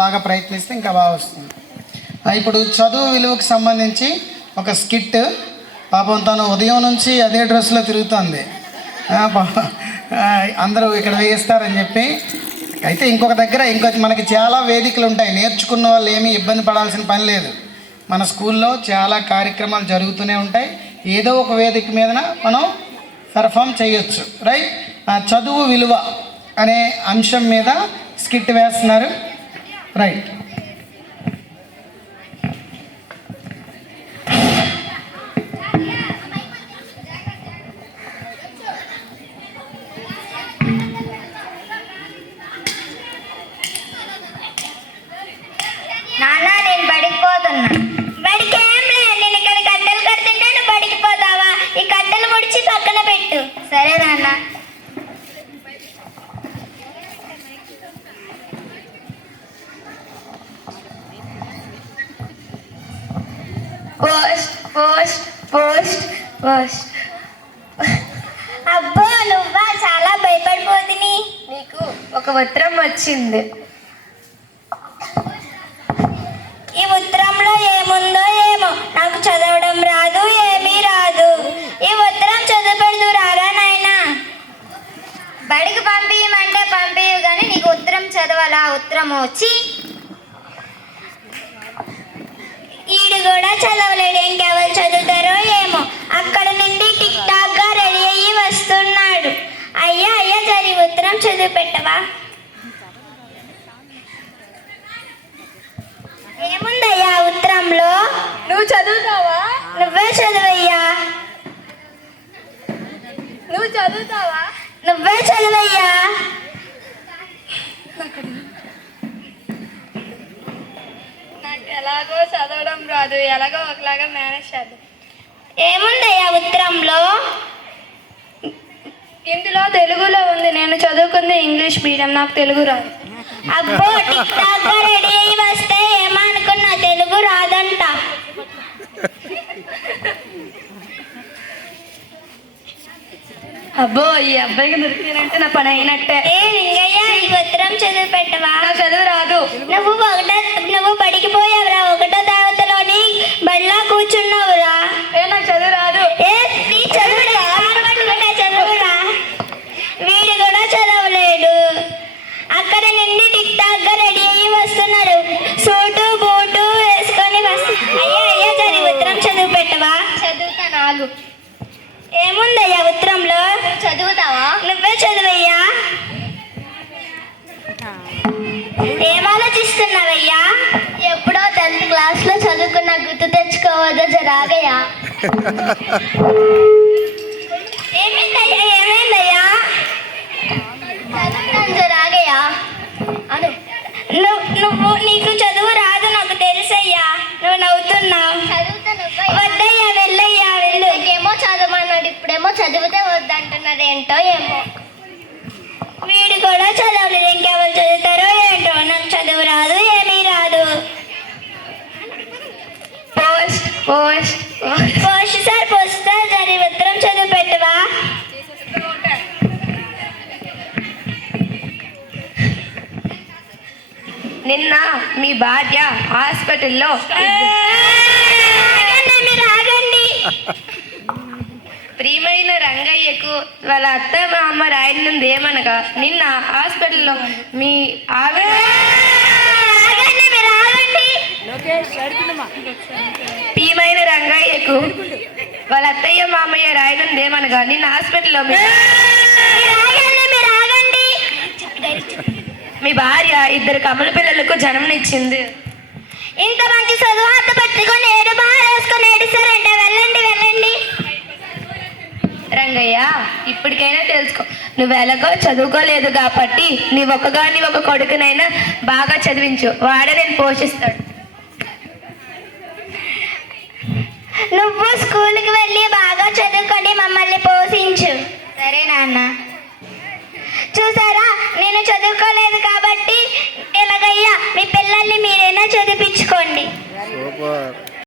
బాగా ప్రయత్నిస్తే ఇంకా బాగా వస్తుంది. ఇప్పుడు చదువు విలువకు సంబంధించి ఒక స్కిట్. పాపం తను ఉదయం నుంచి అదే డ్రెస్లో తిరుగుతుంది. అందరూ ఇక్కడ వేయిస్తారని చెప్పి. అయితే ఇంకొక దగ్గర మనకి చాలా వేదికలు ఉంటాయి. నేర్చుకున్న వాళ్ళు ఏమీ ఇబ్బంది పడాల్సిన పని లేదు. మన స్కూల్లో చాలా కార్యక్రమాలు జరుగుతూనే ఉంటాయి. ఏదో ఒక వేదిక మీదన మనం పెర్ఫామ్ చేయొచ్చు. రైట్. చదువు విలువ అనే అంశం మీద స్కిట్ వేస్తున్నారు. రైట్. నాన్న నేను బడికి పోతున్నా. బడికి ఏం లేదు, నేను ఇక్కడ కట్టెలు కడుతుంటే నువ్వు బడికి పోతావా? ఈ కట్టెలు ముడిచి పక్కన పెట్టు. సరే నాన్న. Post post post post. అబ్బో నువ్వా? చాలా భయపడిపోతుంది. నీకు ఒక ఉత్తరం వచ్చింది. ఈ ఉత్తరంలో ఏముందో ఏమో, నాకు చదవడం రాదు, ఏమీ రాదు. ఈ ఉత్తరం చదువుపెడుతూ రారా నాయనా? బడికి పంపించమంటే పంపించు కానీ నీకు ఉత్తరం చదవాలా? ఉత్తరం వచ్చి ఈడు కూడా చదవలేడు, ఇంకెవరు చదువుతారో ఏమో. అక్కడ నుండి టిక్ టాక్ గా రెడీ అయ్యి వస్తున్నాడు. అయ్యా అయ్యా సరి ఉత్తరం చదివి పెట్టవా? ఏముందయ్యా ఉత్తరంలో? నువ్వు చదువుతావా? నువ్వే చదువయ్యా. నువ్వు చదువుతావా? నువ్వే చదువయ్యా. నాకు ఎలాగో చదవడం రాదు, ఎలాగో ఒకలాగా మేనేజ్ చేద్దాం. ఏముందయ్యా ఉత్తరంలో? ఇందులో తెలుగులో ఉంది. నేను చదువుకుంది ఇంగ్లీష్ మీడియం, నాకు తెలుగు రాదు. అబ్బో టిక్ టాక్ గా రెడీ అయ్యి వస్తే ఏమనుకున్నా, తెలుగు రాదంట. అబ్బో ఈ అబ్బాయికి దొరికినంటే నా పని అయినట్టే. ఏ లింగయ్య ఈ ఉత్తరం చదివి పెట్టవా? నాకు చదువు రాదు. నువ్వు బడికి పోయావురా? ఒకటో తరగతిలోని బడిలా కూర్చున్నావురా? నాకు చదువు రాదు. ఏ నీ చదువురా? చదువురా. వీడు కూడా చదవలేడు. అక్కడ నుండి టిక్ టాక్ గా రెడీ అయ్యి వస్తున్నాడు. సూటు బూటు వేసుకొని అయ్యా అయ్యా సరే ఉత్తరం చదువు పెట్టవా? చదువుతాను. ఏముందయ్యా ఉత్తరంలో? చదువుతావా? నువ్వే చదువయ్యా. ఏం ఆలోచిస్తున్నావయ్యా? ఎప్పుడో 10th క్లాస్లో చదువుకున్న గుర్తు తెచ్చుకోవద్దు జరాగయ్యా. ఏమైందయ్యా? ఏమైందయ్యా? చదువుతాను జరాగయ్యా అను. నీకు చదువు రాదు నాకు తెలుసయ్యా. నువ్వు నవ్వుతున్నావు. వద్దయ్యా వెళ్ళయ్యా వెళ్ళు. ఏమో చదవమన్నాడు, ఇప్పుడేమో చదివితే వద్దంటున్నాడు. ఏంటో ఏమో. వీడు కూడా చదవలేదు, ఇంకెవరు చదువుతారో ఏంటో. నాకు చదువు రాదు, ఏమీ రాదు. పోస్ట్ పోస్ట్ పోస్ట్ సార్ పోస్తా సరే ఉత్తరం చదువు పెట్టవా? నిన్న మీ భార్య హాస్పిటల్లో మీరు ఆగండి. ప్రియమైన రంగయ్యకు వాళ్ళ అత్త మామ రాయనుంది ఏమనగా నిన్న హాస్పిటల్లో మీ ఆవిడ ప్రియమైన రంగయ్యకు వాళ్ళ అత్తయ్య మామయ్య రాయనుంది ఏమనగా నిన్న హాస్పిటల్లో మీ భార్య 2 కమల పిల్లలకు జన్మనిచ్చింది. ఇంత మంచి చదువు అంత పెట్టుకొని ఏడు బాగా వేసుకొని ఏడుస్తారంటే వెళ్ళండి వెళ్ళండి. రంగయ్య ఇప్పటికైనా తెలుసుకో, నువ్వు ఎలాగో చదువుకోలేదు కాబట్టి నీ ఒక కొడుకునైనా బాగా చదివించు, వాడే నేను పోషిస్తాడు. నువ్వు స్కూల్కి వెళ్ళి బాగా చదువుకొని మమ్మల్ని పోషించు. సరే నాన్న.